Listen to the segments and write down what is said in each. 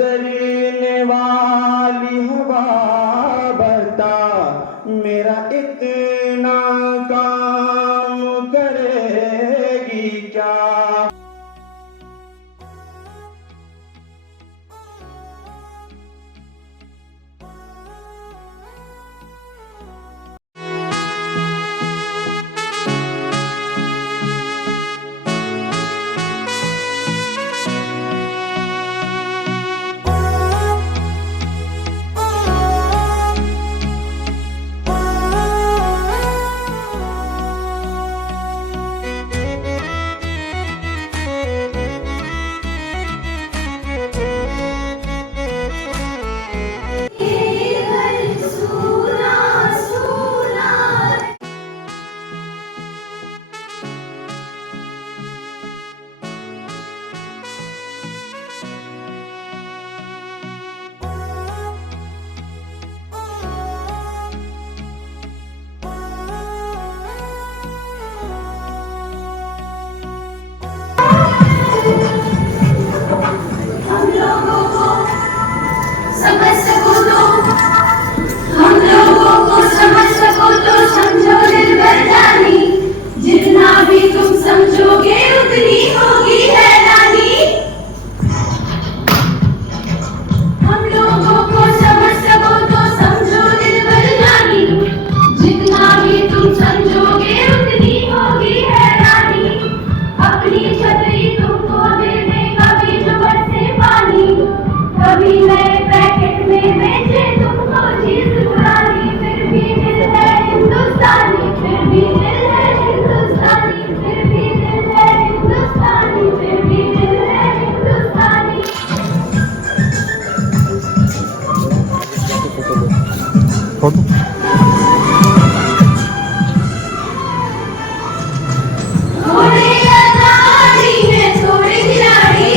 गुजरने वाली हवा बता, मेरा इतना काम करेगी क्या। जितना भी तुम समझोगे उतनी होगी हैरानी। हम लोगों को समझ सको तो समझो दिलबर जानी, जितना भी तुम समझोगे उतनी होगी हैरानी। अपनी छतरी तुमको देने कभी जुबर से पानी, कभी नए पैकेट में बेचे तुमको चीज पुरानी। फिर भी दिल है हिंदुस्तानी, फिर भी दिल है हिंदुस्तानी, फिर भी दिल है हिंदुस्तानी, फिर भी दिल है हिंदुस्तानी। थोड़े अनाड़ी है थोड़े खिलाड़ी,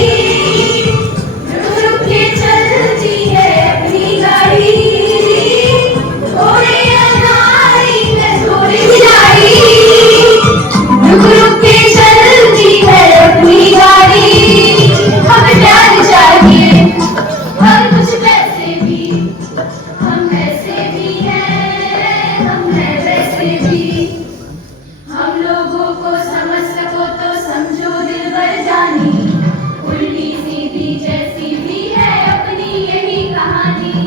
रुक रुक के चलती है अपनी गाड़ी। थोड़े अनाड़ी है थोड़े खिलाड़ी, रुक रुक के चलती है अपनी गाड़ी। हमें प्यार चाहिए और कुछ पैसे भी, हम ऐसे भी हैं, हम हैं वैसे भी। हम लोगों को समझ सको तो समझो दिलबर जानी, उल्टी सीधी जैसी भी है अपनी यही कहानी।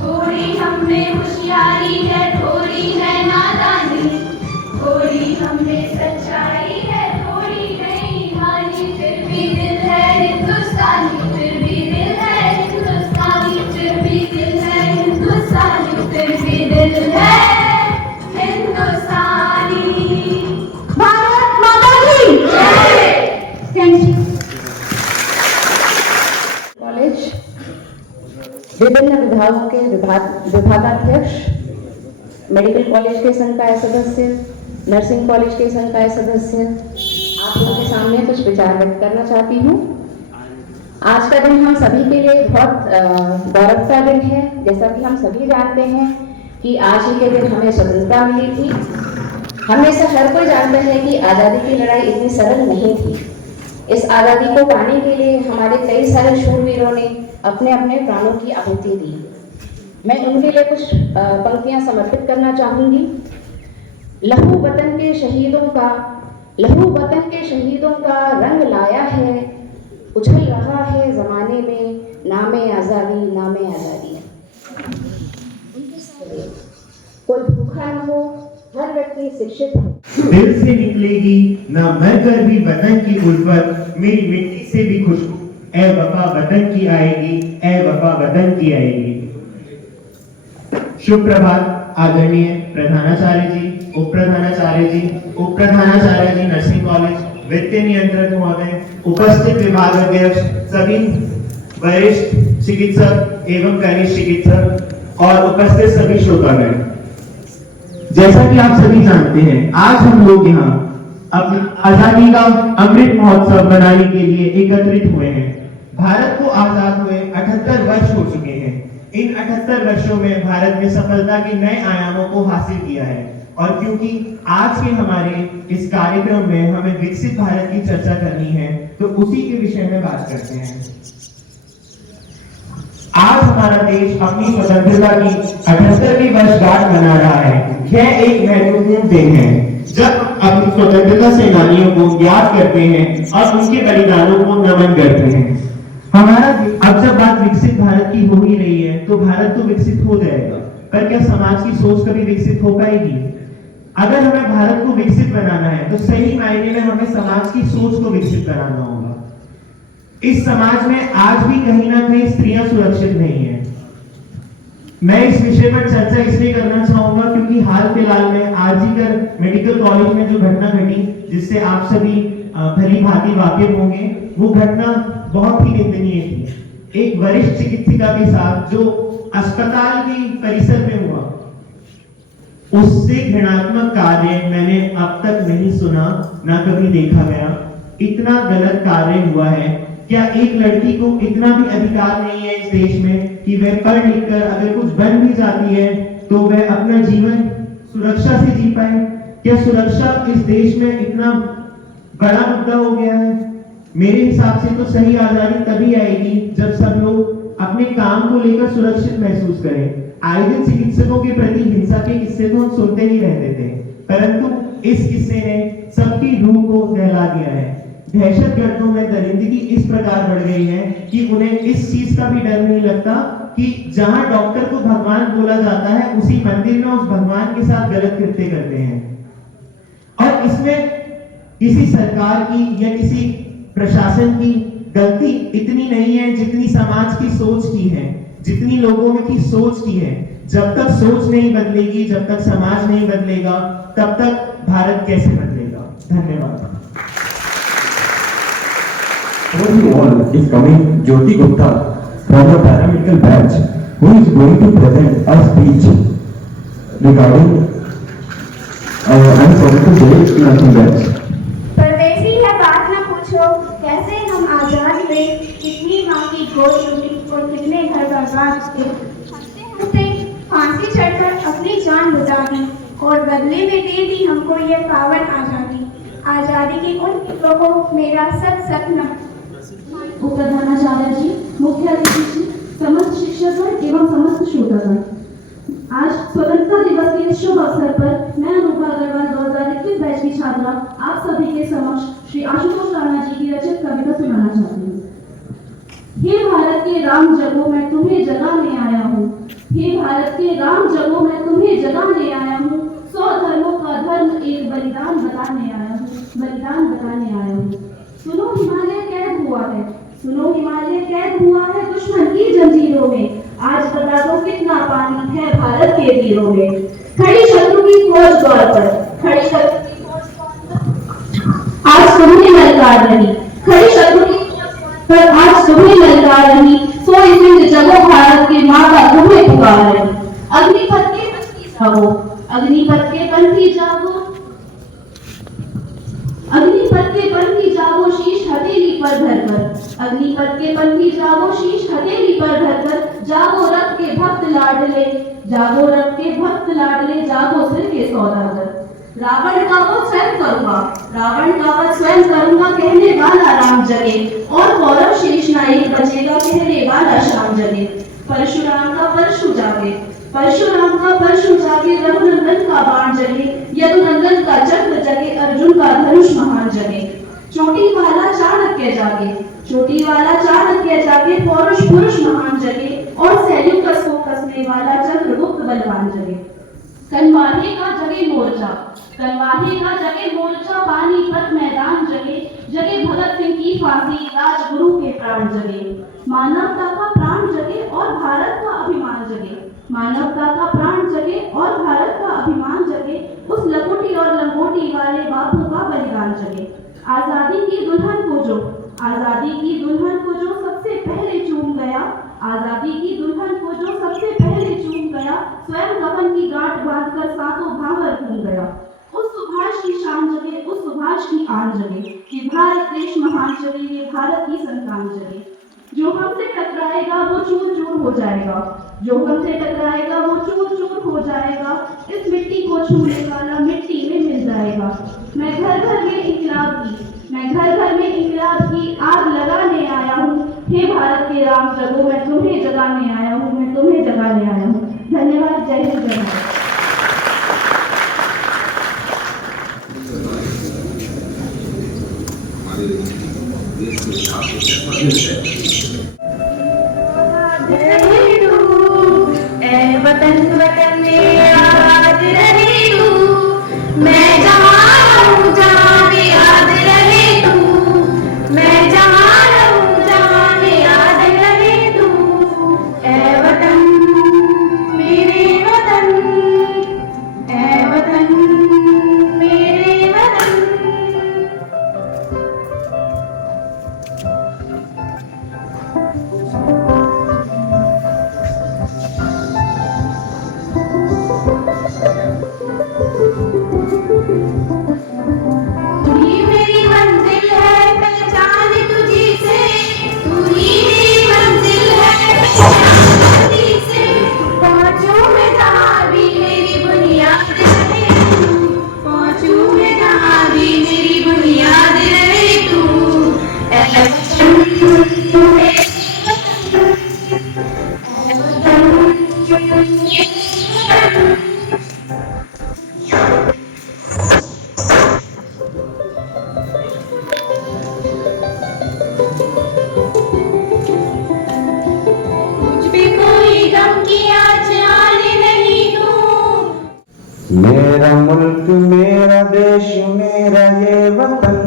थोड़ी हम में होशियारी है थोड़ी है नादानी, थोड़ी हम में सच्चाई है थोड़ी है ईमानी। फिर भी दिल है हिंदुस्तानी, फिर भी दिल है हिंदुस्तानी, फिर भी दिल है हिंदुस्तानी, फिर भी दिल है हिंदुस्तानी। भारत माता की जय। Thank you. कॉलेज विभिन्न विभागों के विभागाध्यक्ष, मेडिकल कॉलेज के संकाय सदस्य, नर्सिंग कॉलेज के संकाय सदस्य, आप लोगों के सामने कुछ विचार व्यक्त करना चाहती हूँ। आज का दिन हम सभी के लिए बहुत गौरव का दिन है। जैसा कि हम सभी जानते हैं कि आज ही के दिन हमें स्वतंत्रता मिली थी। हमेशा हर कोई जानता है कि आज़ादी की लड़ाई इतनी सरल नहीं थी। इस आज़ादी को पाने के लिए हमारे कई सारे शूरवीरों ने अपने अपने प्राणों की आहुति दी। मैं उनके लिए कुछ पंक्तियां समर्पित करना चाहूंगी। लहू वतन के शहीदों का, लहू वतन के शहीदों का रंग लाया है, उछल रहा है जमाने में नामे आज़ादी, नामे आज़ादी। कोई भूखा न हो, हर व्यक्ति शिक्षित हो। दिल से निकलेगी ना मरकर भी वतन की उल्फत, मेरी मिट्टी से भी खुशबू ए वफा वतन की आएगी, ए वफा वतन की आएगी। शुभ प्रभात आदरणीय प्रधानाचार्य जी, उप प्रधानाचार्य जी नर्सिंग कॉलेज, वित्तीय नियंत्रक महोदय, उपस्थित विभाग अध्यक्ष, सभी वरिष्ठ चिकित्सक एवं कनिष्ठ चिकित्सक और उपस्थित सभी श्रोतागण। जैसा कि आप सभी जानते हैं, आज हम लोग यहाँ अपनी आजादी का अमृत महोत्सव मनाने के लिए एकत्रित हुए हैं। भारत को आजाद हुए 78 वर्ष हो चुके हैं। इन 78 वर्षों में भारत ने सफलता के नए आयामों को हासिल किया है। और क्योंकि आज के हमारे इस कार्यक्रम में हमें विकसित भारत की चर्चा करनी है, तो उसी के विषय में बात करते हैं। हमारा देश अपनी स्वतंत्रता की 78वीं वर्षगांठ मना रहा है। यह एक महत्वपूर्ण दिन है जब अपनी स्वतंत्रता सेनानियों को याद करते हैं और उनके बलिदानों को नमन करते हैं। हमारा अब जब बात विकसित भारत की हो ही रही है तो भारत तो विकसित हो जाएगा, पर क्या समाज की सोच कभी विकसित हो पाएगी? अगर हमें भारत को विकसित बनाना है तो सही मायने में हमें समाज की सोच को विकसित कराना होगा। इस समाज में आज भी कहीं ना कहीं स्त्रियां सुरक्षित नहीं है। मैं इस विषय पर चर्चा इसलिए करना चाहूंगा क्योंकि हाल फिलहाल में आरजीकर मेडिकल कॉलेज में जो घटना घटी, जिससे आप सभी भली भांति वाकिफ होंगे, वो घटना बहुत ही निंदनीय थी। एक वरिष्ठ चिकित्सिका के साथ जो अस्पताल के परिसर में हुआ, उससे घृणात्मक कार्य मैंने अब तक नहीं सुना, ना कभी देखा गया। इतना गलत कार्य हुआ है। क्या एक लड़की को इतना भी अधिकार नहीं है इस देश में कि वह पढ़ लिख कर अगर कुछ बन भी जाती है तो वह अपना जीवन सुरक्षा से जी पाए? क्या सुरक्षा इस देश में इतना बड़ा मुद्दा हो गया है? मेरे हिसाब से तो सही आजादी तभी आएगी जब सब लोग अपने काम को लेकर सुरक्षित महसूस करें। आए दिन चिकित्सकों के प्रति हिंसा के किस्से तो हम सुनते ही रहते थे, परंतु इस किस्से ने सबकी रूह को दहला दिया है। दहशतगर्दों में दरिंदगी इस प्रकार बढ़ गई है कि उन्हें इस चीज का भी डर नहीं लगता कि जहां डॉक्टर को भगवान बोला जाता है उसी मंदिर में उस भगवान के साथ गलत कृत्य करते हैं। और इसमें किसी सरकार की या किसी प्रशासन की गलती इतनी नहीं है जितनी समाज की सोच की है, जितनी लोगों में की सोच की है। जब तक सोच नहीं बदलेगी, जब तक समाज नहीं बदलेगा, तब तक भारत कैसे बदलेगा? धन्यवाद। For you all is coming Jyoti Gupta from the paramedical branch, who is going to present a speech regarding I'm sorry to say nursing branch. परदेसी है बात न पूछो, कैसे हम आजाद हुए, कितनी माँ की गोद लूटी और कितने घर बर्बाद हुए। हंसते फांसी चढ़कर अपनी जान बुझा दी और बदले में दे दी हमको ये पावन आजादी। आजादी की उन फिक्रों को मेरा सत नमन। उपप्रधानाचार्य जी, मुख्य अतिथि जी, समस्त शिक्षकगण एवं समस्त श्रोतागण, आज स्वतंत्रता दिवस के शुभ अवसर पर मैं अनुभा अग्रवाल 2021 बैच की छात्रा आप सभी के समक्ष श्री आशुतोष राणा जी की रचित कविता सुनाना चाहती हूँ। हे भारत के राम जगो मैं तुम्हें जगाने आया हूँ, हे भारत के राम जगो मैं तुम्हें जगाने आया हूँ, 100 धर्मों का धर्म एक बलिदान बताने आया हूँ, बलिदान बताने आया हूँ। सुनो हिमालय कैद हुआ है, सुनो हिमालय कैद हुआ है दुश्मन की जंजीरों में, आज बता दो कितना पानी है भारत के वीरों में। खड़ी शत्रु की फौज द्वार पर, खड़ी शत्रु की फौज आज तुम्हें ललकार रही, खड़ी शत्रु की पर आज तुम्हें ललकार रही, सोई सिंध जगो भारत के माता तुम्हें पुकार रही। अग्निपथ के पंथी जागो, अग्निपथ के पंथी जागो, अग्निपथ के पंथी जागो शीश हथेली पर धरकर, अग्निपथ के पंथी जागो शीश हथेली पर धरकर, जागो रब के भक्त लाडले, जागो रब के भक्त लाडले, जागो सिर के सौदागर। रावण का वध स्वयं करूंगा, रावण का वध स्वयं करूंगा कहने वाला राम जगे, और कौरव शेष नायक बचेगा कहने वाला श्याम जगे। परशुराम का परशु जागे, परशुराम का परशु जागे, रघुनंदन का बाण जगे, यदुनंदन का चक्र जगे, अर्जुन का धनुष महान जगे। चोटी वाला चाणक्य जागे, चोटी वाला चाणक्य जागे, पौरुष पुरुष महान जगे, और सेल्यूकस को कसने वाला चंद्रगुप्त बलवान जगे। कलवाही का जगे मोर्चा, कलवाही का जगे मोर्चा, पानीपत मैदान जगे, जगे भगत सिंह की फांसी, राजगुरु के प्राण जगे। मानवता का प्राण जगे और भारत का अभिमान जगे, मानवता का प्राण जगे और भारत का अभिमान जगे, उस लकोटी और लंगोटी वाले बापू का बलिदान जगे। आजादी की दुल्हन को जो, आजादी की दुल्हन को जो सबसे पहले चूम गया, आजादी की दुल्हन को जो सबसे पहले चूम गया, स्वयं कफन की गांठ बांधकर सातों भावर घूम गया। उस सुभाष की शान जगे, उस सुभाष की आन जगे, कि भारत देश महान जगे, ये भारत की संतान जगे। जो हमसे टकराएगा वो चूर चूर हो जाएगा, जो हमसे टकराएगा वो चूर चूर हो जाएगा, इस मिट्टी को छूने वाला मिट्टी में मिल जाएगा। मैं घर घर में इंकलाब की, मैं घर घर में इंकलाब की आग लगाने आया हूँ, हे भारत के राम जगो मैं तुम्हें जगाने आया हूँ, मैं तुम्हें जगाने आया हूँ। धन्यवाद। जय हिंद जय भारत। वतन वतन याद रहे तू, मैं जहाँ रहूं जहाँ में याद रहे तू, मैं जहाँ रहूं जहाँ में याद रहे तू। ऐ वतन मेरे वतन, ऐ वतन मेरे वतन। तू ही मेरी मंजिल है पहचान तुझी से, तू ही मेरी मंजिल है पहचान तुझी से। पहुंचूं मैं जहाँ भी मेरी बुनियाद रहे तू, पहुंचूं मैं जहाँ भी मेरी बुनियाद रहे तू। ऐ वतन मेरे वतन, ऐ वतन मेरे वतन। मुझ पे कोई गम की आँच आने नहीं दूँ। मेरा मुल्क मेरा देश मेरा ये वतन,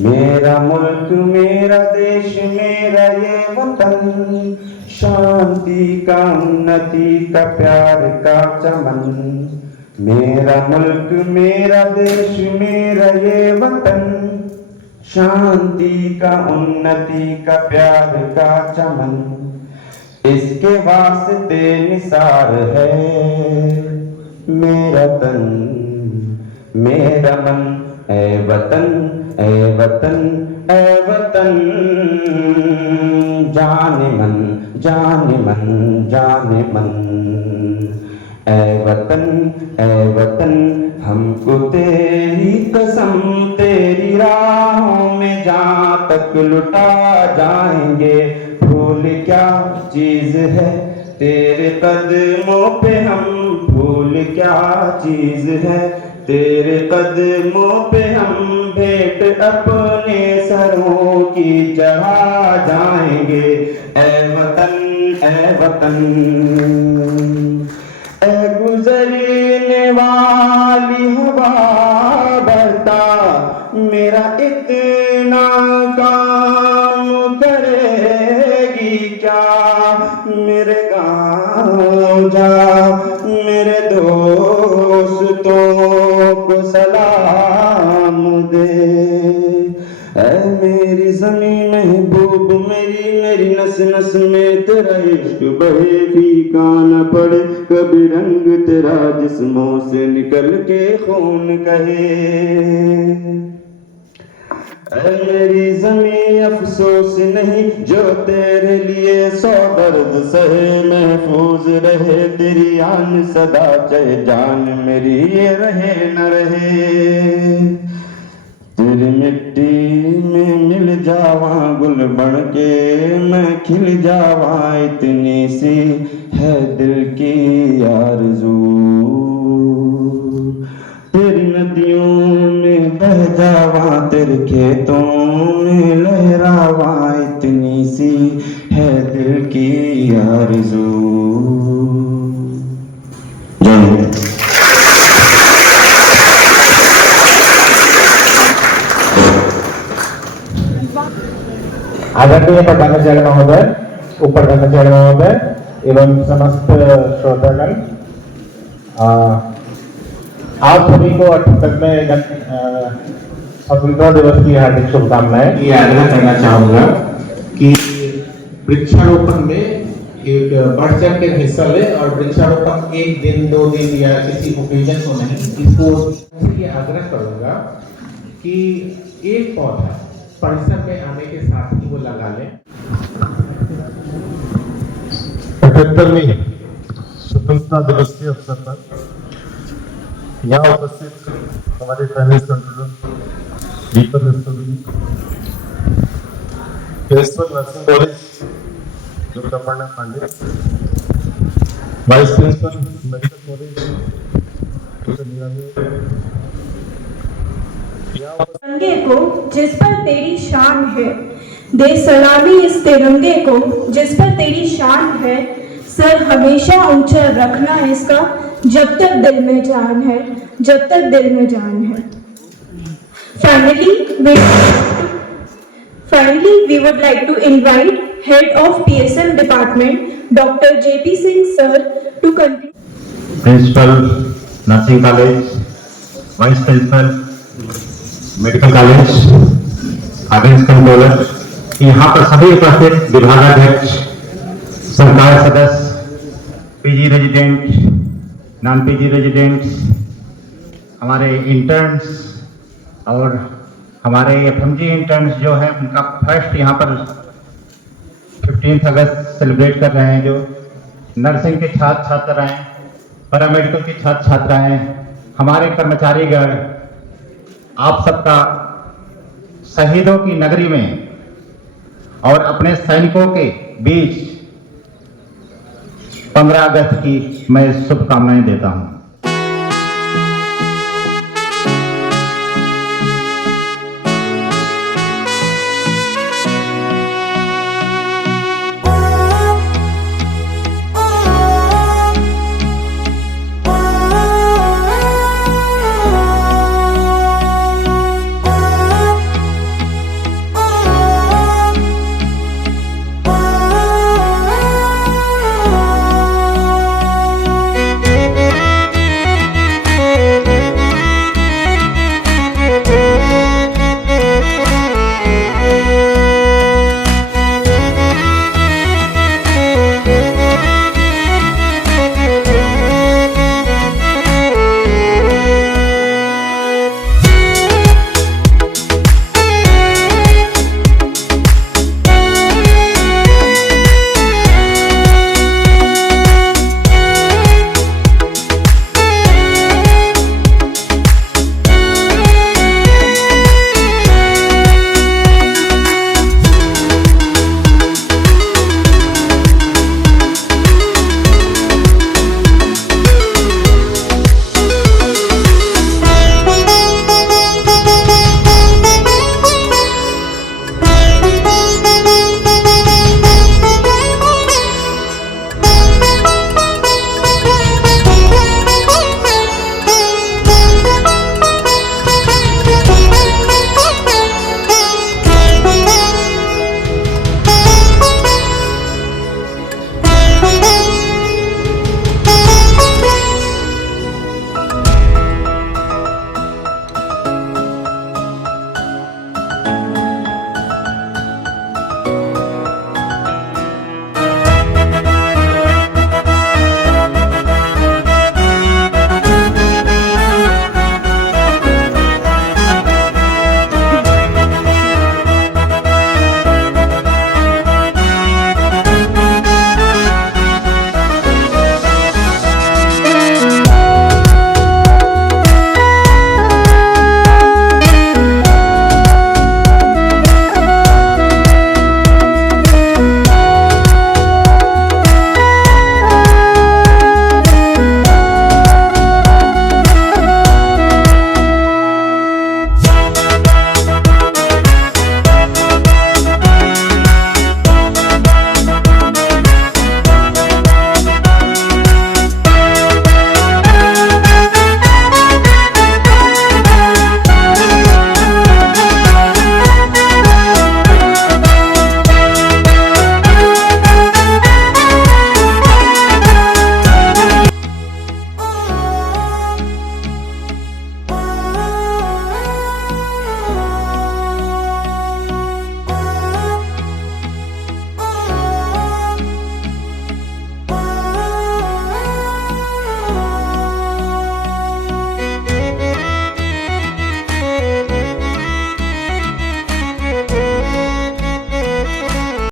मेरा मुल्क मेरा देश मेरा ये वतन। शांति का उन्नति का प्यार का चमन, मेरा मुल्क मेरा देश मेरा ये वतन। शांति का उन्नति का प्यार का चमन, इसके वास्ते निसार है मेरा तन मेरा मन। ऐ वतन ऐ वतन ऐ वतन, जाने मन जाने मन जाने मन। ऐ वतन हमको तेरी कसम, तेरी राहों में जहाँ तक लुटा जाएंगे। फूल क्या चीज है तेरे कदमों पे हम, फूल क्या चीज है तेरे कदमों पे हम। भेंट अपने सरों की चढ़ा जाएंगे। ऐ वतन ऐ गुजरने वाली हवा बता, मेरा इतना काम करेगी क्या। मेरे गाँव जा मेरे दोस्तों को सलाम दे। ऐ मेरी ज़मीं महबूब मेरी, मेरी नस नस में तेरा इश्क बहे। फीका न पड़े कभी रंग तेरा जिस्मों से निकल के खून कहे। ऐ मेरी ज़मीं अफसोस नहीं जो तेरे लिए सौ दर्द सहे। महफूज रहे तेरी आन सदा, चाहे जान मेरी ये रहे न रहे। तेरी मिट्टी में मिल जावा गुल बन के मैं खिल जावा। इतनी सी है दिल की आरज़ू, तेरी नदियों में बह जावा तेरे खेतों में लहरावा। इतनी सी है दिल की आरज़ू। आदरणीय प्रधानाचार्य महोदय, उप प्रधानाचार्य महोदय एवं समस्त श्रोतागण, आप सभी को 78वें स्वतंत्रता दिवस की हार्दिक शुभकामनाएं। ये आग्रह करना चाहूंगा कि वृक्षारोपण में एक बढ़ चढ़ के हिस्सा ले और वृक्षारोपण एक दिन 2 दिन या किसी ओकेजन को नहीं, इसको ये आग्रह करूंगा कि एक पौधा परिसर में आने के साथ ही वो लगा लें। 78वीं स्वतंत्रता दिवस के अवसर पर यहाँ उपस्थित हमारे finance controller Deepak Rastogi, principal nursing college doctor Aparna Pandey, vice principal medical college तिरंगे को जिस पर तेरी शान है, दे सलामी इस तिरंगे को जिस पर तेरी शान है, सर हमेशा ऊंचा रखना इसका जब तक दिल में जान है, जब तक दिल में जान है। Finally, we would like to invite Head of PSM Department, Dr. JP Singh Sir, to continue. Principal nursing college, vice principal medical college, audience controller, यहाँ पर सभी उपस्थित विभागाध्यक्ष, संकाय सदस्य, PG resident, non PG residents, हमारे इंटर्न्स और हमारे एफएमजी इंटर्न्स जो हैं उनका फर्स्ट यहाँ पर 15 अगस्त सेलिब्रेट कर रहे हैं, जो नर्सिंग के छात्र छात्राएं, पैरामेडिकल के छात्र छात्राएं, हमारे कर्मचारीगण, आप सबका शहीदों की नगरी में और अपने सैनिकों के बीच 15 अगस्त की मैं शुभकामनाएं देता हूं।